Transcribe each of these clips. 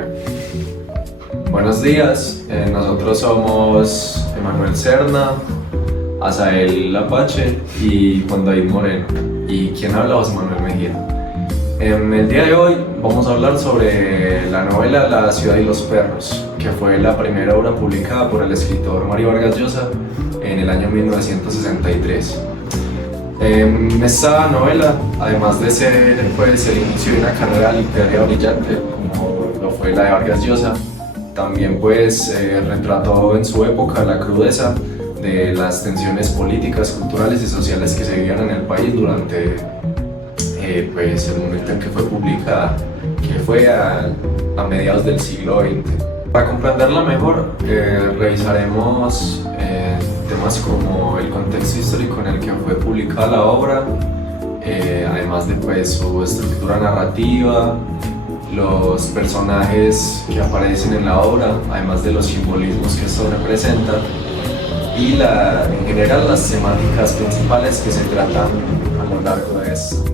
Bueno, buenos días, nosotros somos Emanuel Serna, Asael Apache y Juan David Moreno. ¿Y quién habla? José Manuel Mejía. En el día de hoy vamos a hablar sobre la novela La ciudad y los perros, que fue la primera obra publicada por el escritor Mario Vargas Llosa en el año 1963. Esta novela, además de ser pues, el inicio de una carrera literaria brillante, como lo fue la de Vargas Llosa, también pues, retrató en su época la crudeza de las tensiones políticas, culturales y sociales que se vivían en el país durante pues, el momento en que fue publicada, que fue a mediados del siglo XX. Para comprenderla mejor, revisaremos temas como el contexto histórico en el que fue publicada la obra, además de pues, su estructura narrativa, los personajes que aparecen en la obra, además de los simbolismos que esto representa, y en general las temáticas principales que se tratan a lo largo de esto.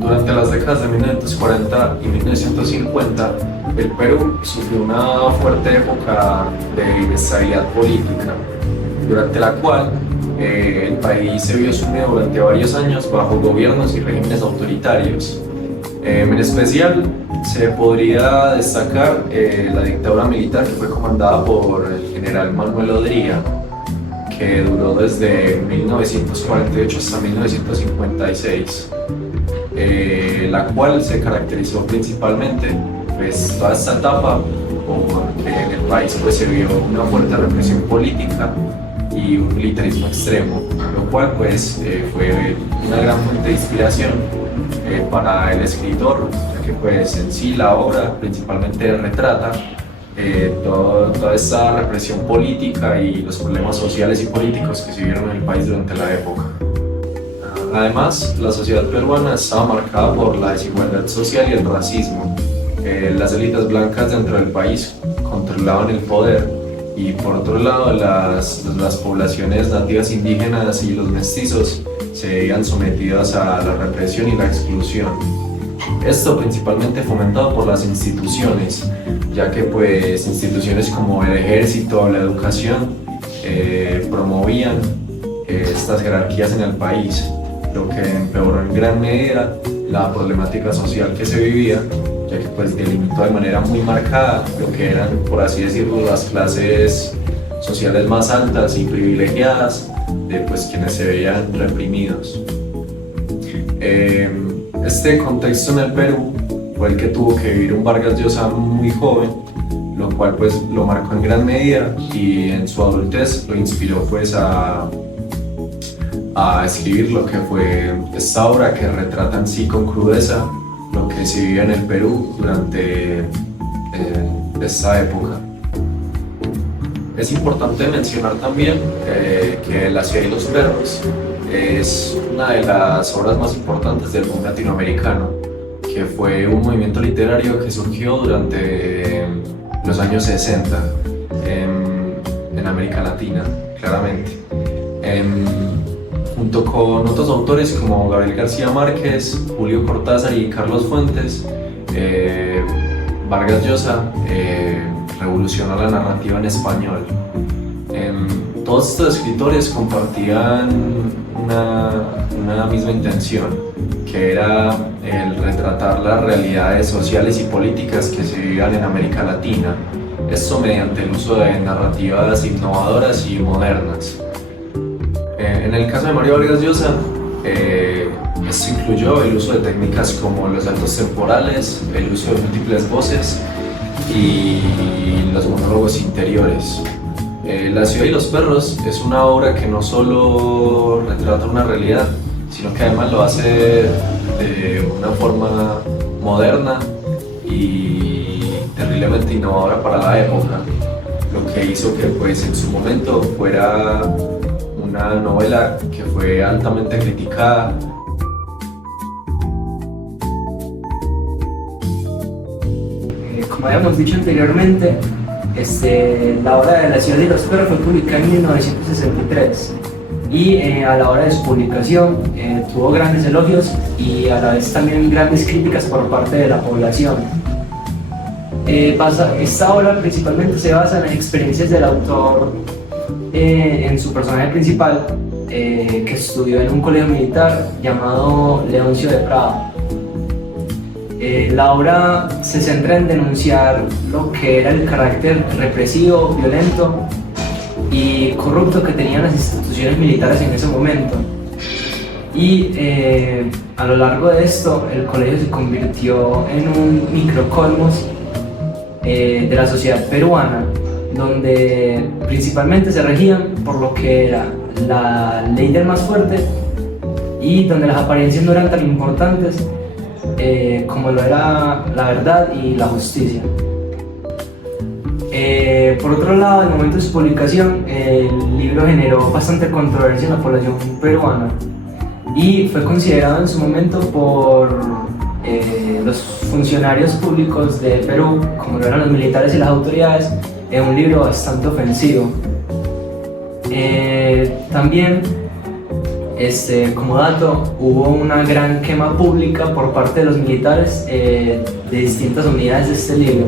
Durante las décadas de 1940 y 1950, el Perú sufrió una fuerte época de inestabilidad política, durante la cual el país se vio sumido durante varios años bajo gobiernos y regímenes autoritarios. En especial se podría destacar la dictadura militar que fue comandada por el general Manuel Odría, que duró desde 1948 hasta 1956. La cual se caracterizó principalmente pues, toda esta etapa porque en el país pues, se vio una fuerte represión política y un militarismo extremo, lo cual pues, fue una gran fuente de inspiración para el escritor, ya que pues, en sí la obra principalmente retrata toda esta represión política y los problemas sociales y políticos que se vieron en el país durante la época. Además, la sociedad peruana estaba marcada por la desigualdad social y el racismo. Las élites blancas dentro del país controlaban el poder y por otro lado las poblaciones nativas indígenas y los mestizos se veían sometidas a la represión y la exclusión. Esto principalmente fomentado por las instituciones, ya que pues, instituciones como el ejército o la educación promovían estas jerarquías en el país, lo que empeoró en gran medida la problemática social que se vivía, ya que pues delimitó de manera muy marcada lo que eran, por así decirlo, las clases sociales más altas y privilegiadas de pues, quienes se veían reprimidos. Este contexto en el Perú fue el que tuvo que vivir un Vargas Llosa muy joven, lo cual pues, lo marcó en gran medida y en su adultez lo inspiró pues, a escribir lo que fue esta obra que retrata en sí con crudeza lo que se vivía en el Perú durante esta época. Es importante mencionar también que La ciudad y los perros es una de las obras más importantes del boom latinoamericano, que fue un movimiento literario que surgió durante los años 60 en América Latina, claramente. Junto con otros autores como Gabriel García Márquez, Julio Cortázar y Carlos Fuentes, Vargas Llosa revolucionó la narrativa en español. Todos estos escritores compartían una misma intención, que era el retratar las realidades sociales y políticas que se vivían en América Latina, esto mediante el uso de narrativas innovadoras y modernas. En el caso de Mario Vargas Llosa, esto incluyó el uso de técnicas como los saltos temporales, el uso de múltiples voces y los monólogos interiores. La ciudad y los perros es una obra que no solo retrata una realidad, sino que además lo hace de una forma moderna y terriblemente innovadora para la época, lo que hizo que pues, en su momento fuera una novela que fue altamente criticada. Como habíamos dicho anteriormente, la obra de La ciudad y los perros fue publicada en 1963 y a la hora de su publicación tuvo grandes elogios y a la vez también grandes críticas por parte de la población. Esta obra principalmente se basa en las experiencias del autor en su personaje principal, que estudió en un colegio militar llamado Leoncio de Prado. La obra se centra en denunciar lo que era el carácter represivo, violento y corrupto que tenían las instituciones militares en ese momento. Y a lo largo de esto, el colegio se convirtió en un microcosmos de la sociedad peruana, donde principalmente se regían por lo que era la ley del más fuerte y donde las apariencias no eran tan importantes como lo era la verdad y la justicia. Por otro lado, en el momento de su publicación, el libro generó bastante controversia en la población peruana y fue considerado en su momento por los funcionarios públicos de Perú, como lo eran los militares y las autoridades, un libro bastante ofensivo. También, como dato, hubo una gran quema pública por parte de los militares de distintas unidades de este libro.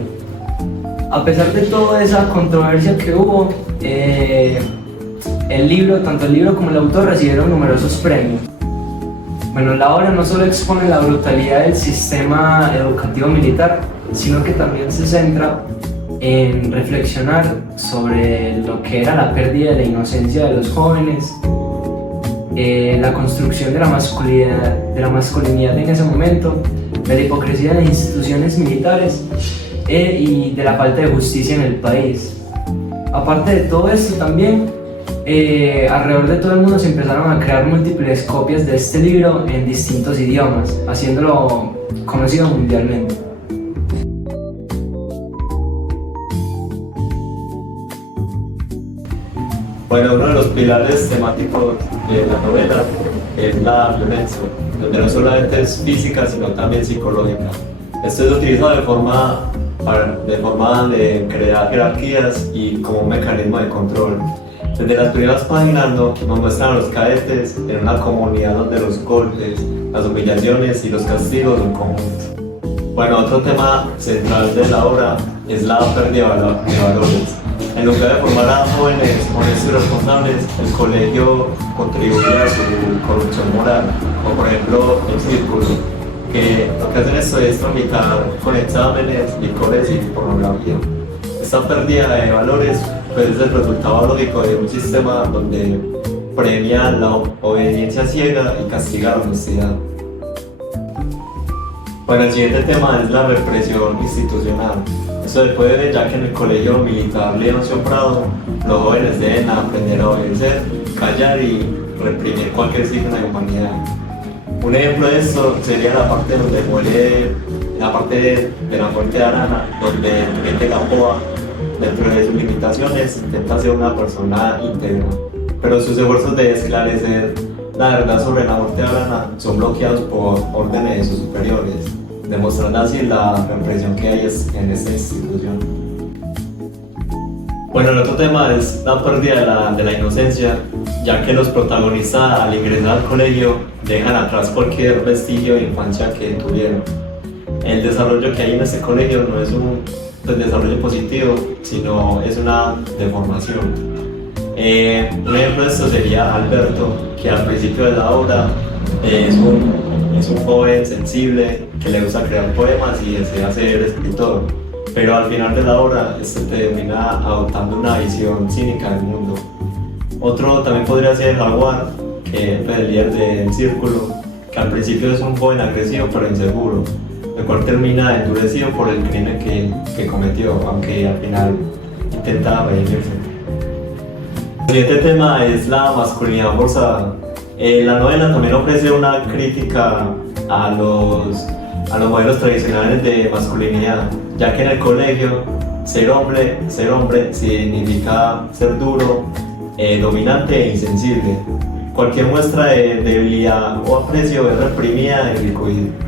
A pesar de toda esa controversia que hubo, tanto el libro como el autor recibieron numerosos premios. Bueno, la obra no solo expone la brutalidad del sistema educativo militar, sino que también se centra en reflexionar sobre lo que era la pérdida de la inocencia de los jóvenes, la construcción de la masculinidad en ese momento, de la hipocresía de las instituciones militares y de la falta de justicia en el país. Aparte de todo esto también, alrededor de todo el mundo se empezaron a crear múltiples copias de este libro en distintos idiomas, haciéndolo conocido mundialmente. Bueno, uno de los pilares temáticos de la novela es la violencia, donde no solamente es física, sino también psicológica. Esto es utilizado de forma de crear jerarquías y como un mecanismo de control. Desde las primeras páginas nos muestran a los cadetes en una comunidad donde los golpes, las humillaciones y los castigos son comunes. Bueno, otro tema central de la obra es la pérdida de valores. En lugar de formar a jóvenes honestos y responsables, el colegio contribuye a su corrupción moral, como por ejemplo el círculo, que lo que hacen esto es tramitar con exámenes, licores y pornografía. Esta pérdida de valores pues, es el resultado lógico de un sistema donde premia la obediencia ciega y castiga la honestidad. Bueno, el siguiente tema es la represión institucional. Esto se puede ver ya que en el colegio militar Leoncio Prado los jóvenes deben aprender a obedecer, callar y reprimir cualquier signo de humanidad. Un ejemplo de esto sería la parte donde muere, la parte de la muerte de Arana, donde el teniente Gamboa, dentro de sus limitaciones, intenta ser una persona íntegra, pero sus esfuerzos de esclarecer la verdad sobre la muerte de Arana son bloqueados por órdenes de sus superiores, demostrando así la represión que hay en esta institución. Bueno, el otro tema es la pérdida de la inocencia, ya que los protagonistas al ingresar al colegio dejan atrás cualquier vestigio de infancia que tuvieron. El desarrollo que hay en este colegio no es un desarrollo positivo, sino es una deformación. Un ejemplo de esto sería Alberto, que al principio de la obra es un joven sensible que le gusta crear poemas y desea ser escritor, pero al final de la obra termina adoptando una visión cínica del mundo. Otro también podría ser Jaguar, que es el líder del círculo, que al principio es un joven agresivo pero inseguro, el cual termina endurecido por el crimen que cometió, aunque al final intenta redimirse. El siguiente tema es la masculinidad forzada. La novela también ofrece una crítica a los modelos tradicionales de masculinidad, ya que en el colegio ser hombre significa ser duro, dominante e insensible. Cualquier muestra de debilidad o aprecio es reprimida y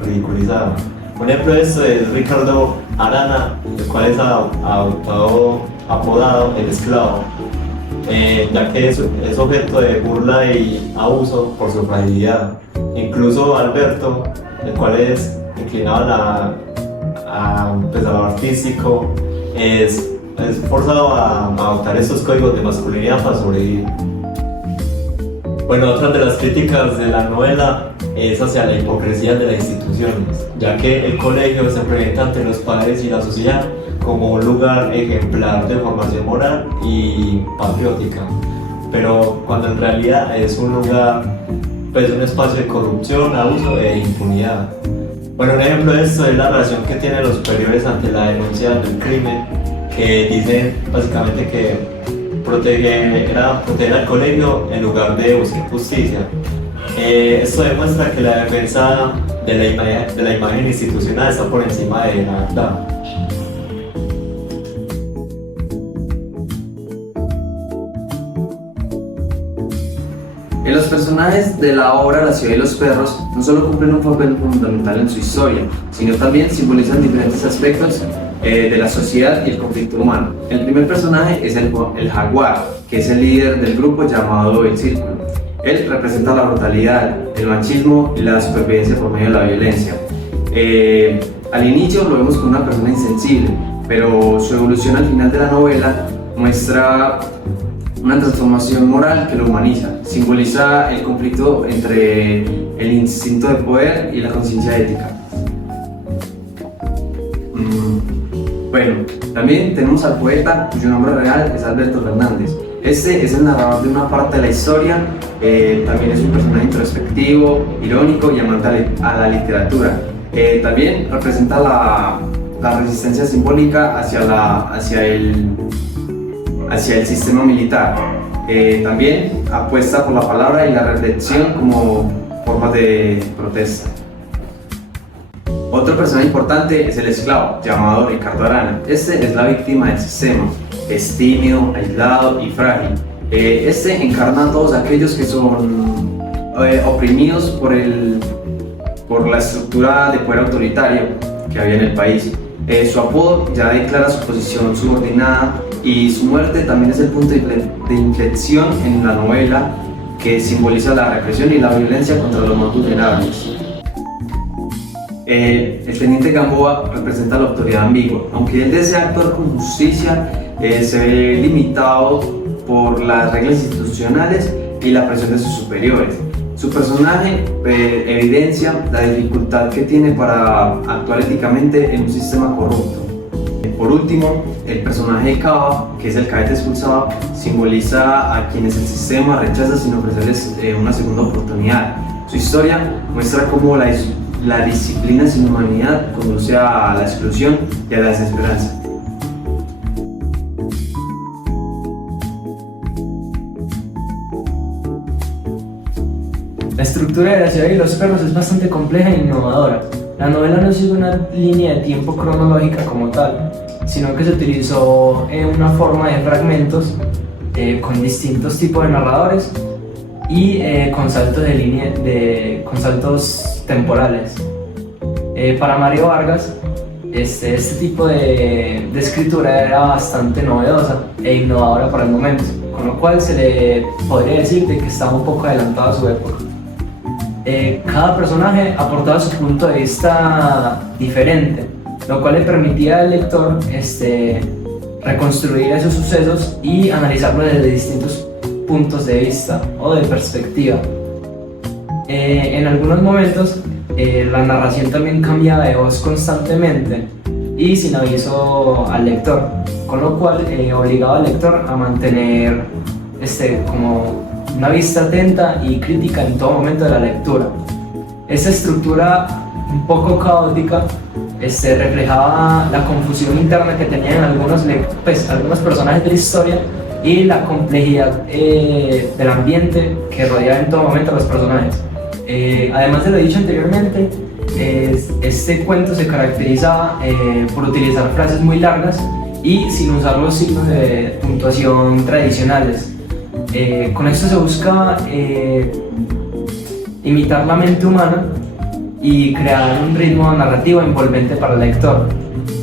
ridiculizada. Un ejemplo de esto es Ricardo Arana, el cual es apodado el esclavo. ya que es objeto de burla y abuso por su fragilidad. Incluso Alberto, el cual es inclinado pues, a lo artístico, es forzado a adoptar estos códigos de masculinidad para sobrevivir. Bueno, otra de las críticas de la novela es hacia la hipocresía de las instituciones, ya que el colegio se presenta ante los padres y la sociedad como un lugar ejemplar de formación moral y patriótica, pero cuando en realidad es un lugar, pues un espacio de corrupción, abuso e impunidad. Bueno, un ejemplo de esto es la relación que tienen los superiores ante la denuncia del crimen, que dicen básicamente que era proteger al colegio en lugar de buscar justicia. Esto demuestra que la defensa de la imagen institucional está por encima de la verdad. Los personajes de la obra La ciudad y los perros no solo cumplen un papel fundamental en su historia, sino también simbolizan diferentes aspectos de la sociedad y el conflicto humano. El primer personaje es el jaguar, que es el líder del grupo llamado El Círculo. Él representa la brutalidad, el machismo y la supervivencia por medio de la violencia. Al inicio lo vemos como una persona insensible, pero su evolución al final de la novela muestra una transformación moral que lo humaniza. Simboliza el conflicto entre el instinto de poder y la conciencia ética. Bueno, también tenemos al poeta cuyo nombre real es Alberto Fernández. Este es el narrador de una parte de la historia, también es un personaje introspectivo, irónico y amante a la literatura. También representa la resistencia simbólica hacia el sistema militar. También apuesta por la palabra y la reflexión como formas de protesta. Otro personaje importante es el esclavo, llamado Ricardo Arana. Este es la víctima del sistema, es tímido, aislado y frágil. Este encarna a todos aquellos que son oprimidos por la estructura de poder autoritario que había en el país. Su apodo ya declara su posición subordinada y su muerte también es el punto de inflexión en la novela, que simboliza la represión y la violencia contra los más vulnerables. El teniente Gamboa representa la autoridad ambigua. Aunque él desea actuar con justicia, se ve limitado por las reglas institucionales y la presión de sus superiores. Su personaje evidencia la dificultad que tiene para actuar éticamente en un sistema corrupto. Por último, el personaje de Cava, que es el cadete expulsado, simboliza a quienes el sistema rechaza sin ofrecerles una segunda oportunidad. Su historia muestra cómo la disciplina sin humanidad conduce a la exclusión y a la desesperanza. La estructura de La ciudad y los perros es bastante compleja e innovadora. La novela no sigue una línea de tiempo cronológica como tal, sino que se utilizó una forma de fragmentos con distintos tipos de narradores y con saltos con saltos temporales. Para Mario Vargas, este tipo de escritura era bastante novedosa e innovadora para el momento, con lo cual se le podría decir de que estaba un poco adelantado a su época. Cada personaje aportaba su punto de vista diferente, lo cual le permitía al lector reconstruir esos sucesos y analizarlos desde distintos puntos de vista o de perspectiva. En algunos momentos la narración también cambiaba de voz constantemente y sin aviso al lector, con lo cual obligaba al lector a mantener como una vista atenta y crítica en todo momento de la lectura. Esa estructura un poco caótica reflejaba la confusión interna que tenían algunos personajes de la historia y la complejidad del ambiente que rodeaba en todo momento a los personajes. Además de lo dicho anteriormente, este cuento se caracterizaba por utilizar frases muy largas y sin usar los signos de puntuación tradicionales. Con esto se buscaba imitar la mente humana y crear un ritmo narrativo envolvente para el lector.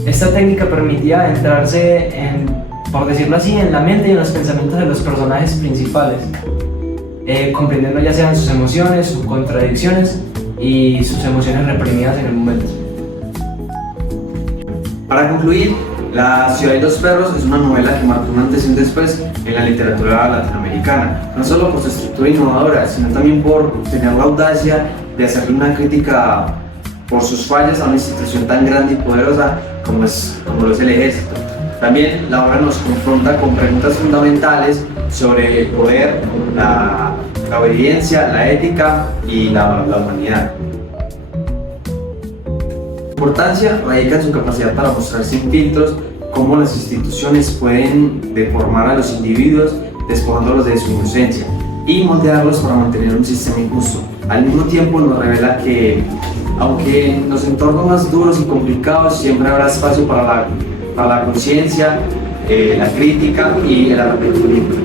Esta técnica permitía adentrarse en por decirlo así, en la mente y en los pensamientos de los personajes principales, comprendiendo ya sean sus emociones, sus contradicciones y sus emociones reprimidas en el momento. Para concluir, La ciudad y los perros es una novela que marcó un antes y un después en la literatura latinoamericana, no solo por su estructura innovadora, sino también por tener la audacia de hacerle una crítica por sus fallas a una institución tan grande y poderosa como lo es el ejército. También la obra nos confronta con preguntas fundamentales sobre el poder, la obediencia, la ética y la humanidad. Su importancia radica en su capacidad para mostrar sin filtros cómo las instituciones pueden deformar a los individuos despojándolos de su inocencia y moldearlos para mantener un sistema injusto. Al mismo tiempo nos revela que, aunque en los entornos más duros y complicados siempre habrá espacio para la conciencia, la crítica y el arrepentimiento.